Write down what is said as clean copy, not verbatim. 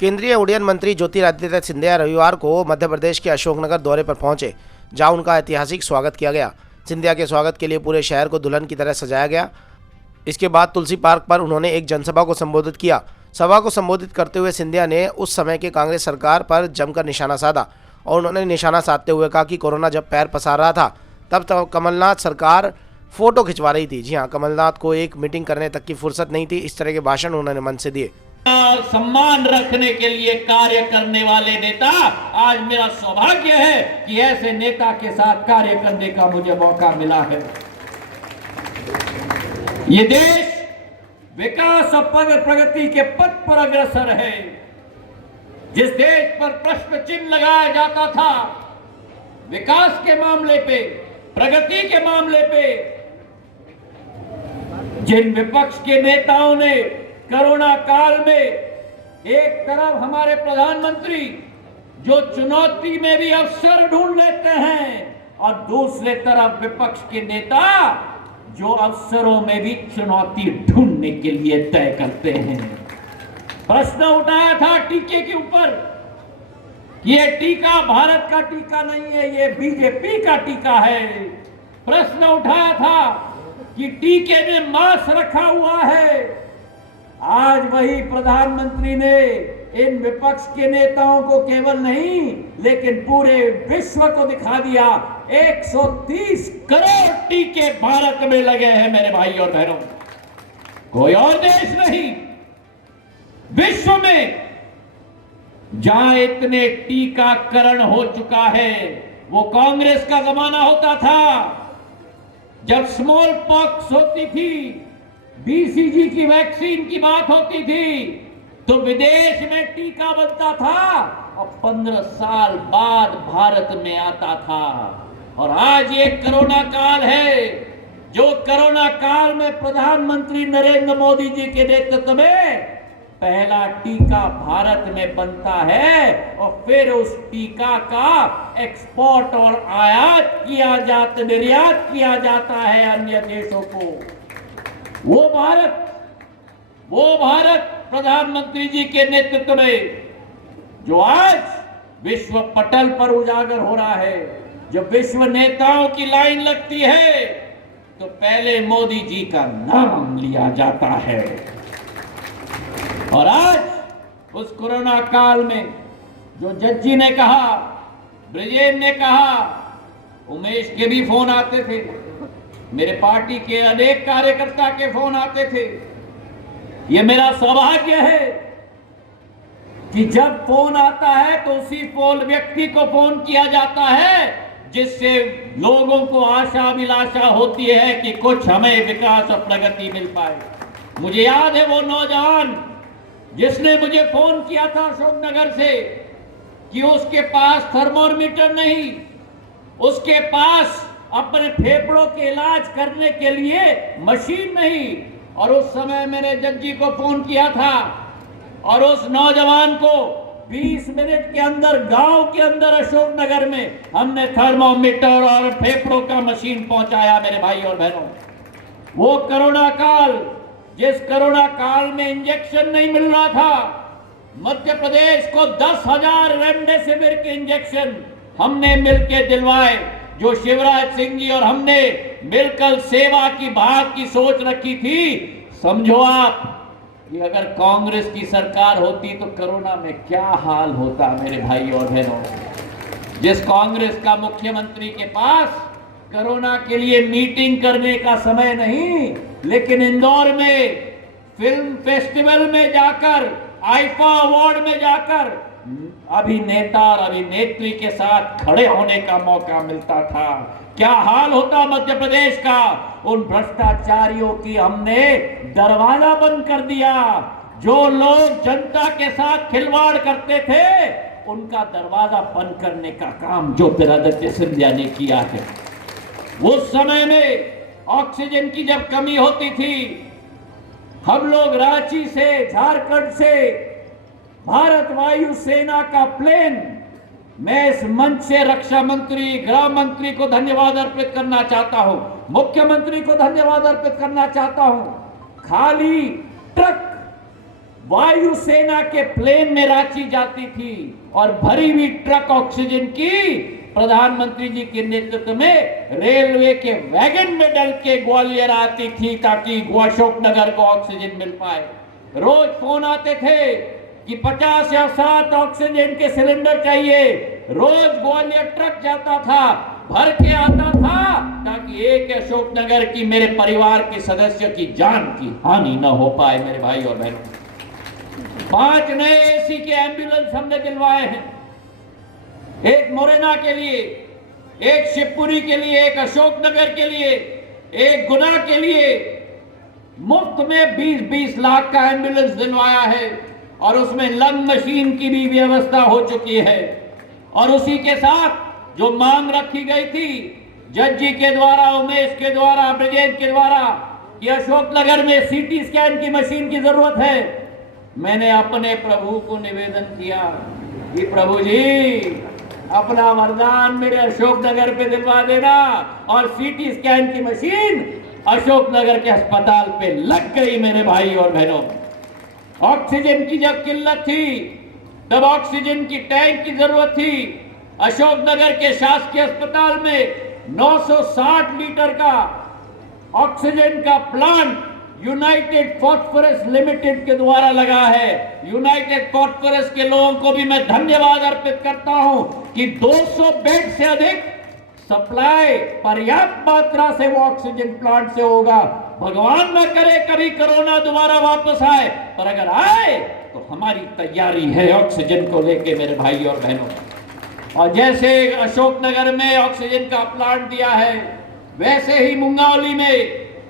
केंद्रीय उड्डयन मंत्री ज्योतिरादित्य सिंधिया रविवार को मध्य प्रदेश के अशोकनगर दौरे पर पहुंचे, जहां उनका ऐतिहासिक स्वागत किया गया। सिंधिया के स्वागत के लिए पूरे शहर को दुल्हन की तरह सजाया गया। इसके बाद तुलसी पार्क पर उन्होंने एक जनसभा को संबोधित किया। सभा को संबोधित करते हुए सिंधिया ने उस समय के कांग्रेस सरकार पर जमकर निशाना साधा और उन्होंने निशाना साधते हुए कहा कि कोरोना जब पैर पसार रहा था तब कमलनाथ सरकार फोटो खिंचवा रही थी। जी हाँ, कमलनाथ को एक मीटिंग करने तक की फुर्सत नहीं थी। इस तरह के भाषण उन्होंने मन से दिए। सम्मान रखने के लिए कार्य करने वाले नेता, आज मेरा सौभाग्य है कि ऐसे नेता के साथ कार्य करने का मुझे मौका मिला है। ये देश विकास और प्रगति के पथ पर अग्रसर है। जिस देश पर प्रश्न चिन्ह लगाया जाता था विकास के मामले पे, प्रगति के मामले पे, जिन विपक्ष के नेताओं ने कोरोना काल में एक तरफ हमारे प्रधानमंत्री जो चुनौती में भी अवसर ढूंढ लेते हैं और दूसरे तरफ विपक्ष के नेता जो अवसरों में भी चुनौती ढूंढने के लिए तय करते हैं। प्रश्न उठाया था टीके के ऊपर, ये टीका भारत का टीका नहीं है, ये बीजेपी का टीका है। प्रश्न उठाया था कि टीके में मांस रखा हुआ है। आज वही प्रधानमंत्री ने इन विपक्ष के नेताओं को केवल नहीं लेकिन पूरे विश्व को दिखा दिया 130 करोड़ टीके भारत में लगे हैं। मेरे भाई और बहनों, कोई और देश नहीं विश्व में जहां इतने टीकाकरण हो चुका है। वो कांग्रेस का जमाना होता था जब स्मॉल पॉक्स होती थी, बीसीजी की वैक्सीन की बात होती थी तो विदेश में टीका बनता था और 15 साल बाद भारत में आता था। और आज ये कोरोना काल है, जो कोरोना काल में प्रधानमंत्री नरेंद्र मोदी जी के नेतृत्व में पहला टीका भारत में बनता है और फिर उस टीका का एक्सपोर्ट और आयात किया जाता, निर्यात किया जाता है अन्य देशों को। वो भारत प्रधानमंत्री जी के नेतृत्व में जो आज विश्व पटल पर उजागर हो रहा है। जब विश्व नेताओं की लाइन लगती है तो पहले मोदी जी का नाम लिया जाता है। और आज उस कोरोना काल में जो जज्जी ने कहा, ब्रिजेन ने कहा, उमेश के भी फोन आते थे, मेरे पार्टी के अनेक कार्यकर्ता के फोन आते थे। ये मेरा सौभाग्य है कि जब फोन आता है तो उसी फोन व्यक्ति को फोन किया जाता है जिससे लोगों को आशा अभिलाषा होती है कि कुछ हमें विकास और प्रगति मिल पाए। मुझे याद है वो नौजवान जिसने मुझे फोन किया था अशोकनगर से कि उसके पास थर्मोमीटर नहीं, उसके पास अपने फेफड़ों के इलाज करने के लिए मशीन नहीं। और उस समय मैंने जज्जी को फोन किया था और उस नौजवान को 20 मिनट के अंदर गांव के अंदर अशोकनगर में हमने थर्मोमीटर और फेफड़ों का मशीन पहुंचाया। मेरे भाई और बहनों, वो कोरोना काल, जिस कोरोना काल में इंजेक्शन नहीं मिल रहा था, मध्य प्रदेश को 10,000 रेमडेसिविर के इंजेक्शन हमने मिलकर दिलवाए। जो शिवराज सिंह जी और हमने मिलकर सेवा की भाग की सोच रखी थी। समझो आप कि अगर कांग्रेस की सरकार होती तो कोरोना में क्या हाल होता। मेरे भाई और बहनों, जिस कांग्रेस का मुख्यमंत्री के पास कोरोना के लिए मीटिंग करने का समय नहीं, लेकिन इंदौर में फिल्म फेस्टिवल में जाकर, आईफा अवार्ड में जाकर अभिनेता और अभिनेत्री के साथ खड़े होने का मौका मिलता था। क्या हाल होता मध्य प्रदेश का। उन भ्रष्टाचारियों की हमने दरवाजा बंद कर दिया। जो लोग जनता के साथ खिलवाड़ करते थे उनका दरवाजा बंद करने का काम ज्योतिरादित्य सिंधिया ने किया है। उस समय में ऑक्सीजन की जब कमी होती थी, हम लोग रांची से, झारखंड से भारत वायु सेना का प्लेन, मैं इस मंच से रक्षा मंत्री, गृह मंत्री को धन्यवाद अर्पित करना चाहता हूं, मुख्यमंत्री को धन्यवाद अर्पित करना चाहता हूं। खाली ट्रक वायुसेना के प्लेन में रांची जाती थी और भरी हुई ट्रक ऑक्सीजन की प्रधानमंत्री जी के नेतृत्व में रेलवे के वैगन में डल के ग्वालियर आती थी ताकि अशोकनगर को ऑक्सीजन मिल पाए। रोज फोन आते थे कि 50 या 60 ऑक्सीजन के सिलेंडर चाहिए। रोज ग्वालियर ट्रक जाता था, भर के आता था ताकि एक अशोकनगर की मेरे परिवार के सदस्य की जान की हानि न हो पाए। मेरे भाई और बहनों, 5 नए एसी के एम्बुलेंस हमने दिलवाए हैं, एक मुरैना के लिए, एक शिवपुरी के लिए, एक अशोकनगर के लिए, एक गुना के लिए। मुफ्त में 20-20 लाख का एम्बुलेंस दिलवाया है और उसमें लंग मशीन की भी व्यवस्था हो चुकी है। और उसी के साथ जो मांग रखी गई थी जज जी के द्वारा, उमेश के द्वारा, ब्रजेश के द्वारा कि अशोकनगर में सीटी स्कैन की मशीन की जरूरत है, मैंने अपने प्रभु को निवेदन किया कि प्रभु जी अपना वरदान मेरे अशोकनगर पे दिलवा देना। और सीटी स्कैन की मशीन अशोकनगर के अस्पताल पे लग गई। मेरे भाई और बहनों, ऑक्सीजन की जब किल्लत थी तब ऑक्सीजन की टैंक की जरूरत थी। अशोकनगर के शासकीय अस्पताल में 960 लीटर का ऑक्सीजन का प्लांट यूनाइटेड फॉस्फोरस लिमिटेड के द्वारा लगा है। यूनाइटेड फॉस्फोरस के लोगों को भी मैं धन्यवाद अर्पित करता हूं कि 200 बेड से अधिक सप्लाई पर्याप्त मात्रा से वो ऑक्सीजन प्लांट से होगा। भगवान न करे कभी कोरोना दोबारा वापस आए, पर अगर आए तो हमारी तैयारी है ऑक्सीजन को लेके मेरे भाई और बहनों। और जैसे अशोकनगर में ऑक्सीजन का प्लांट दिया है, वैसे ही मुंगावली में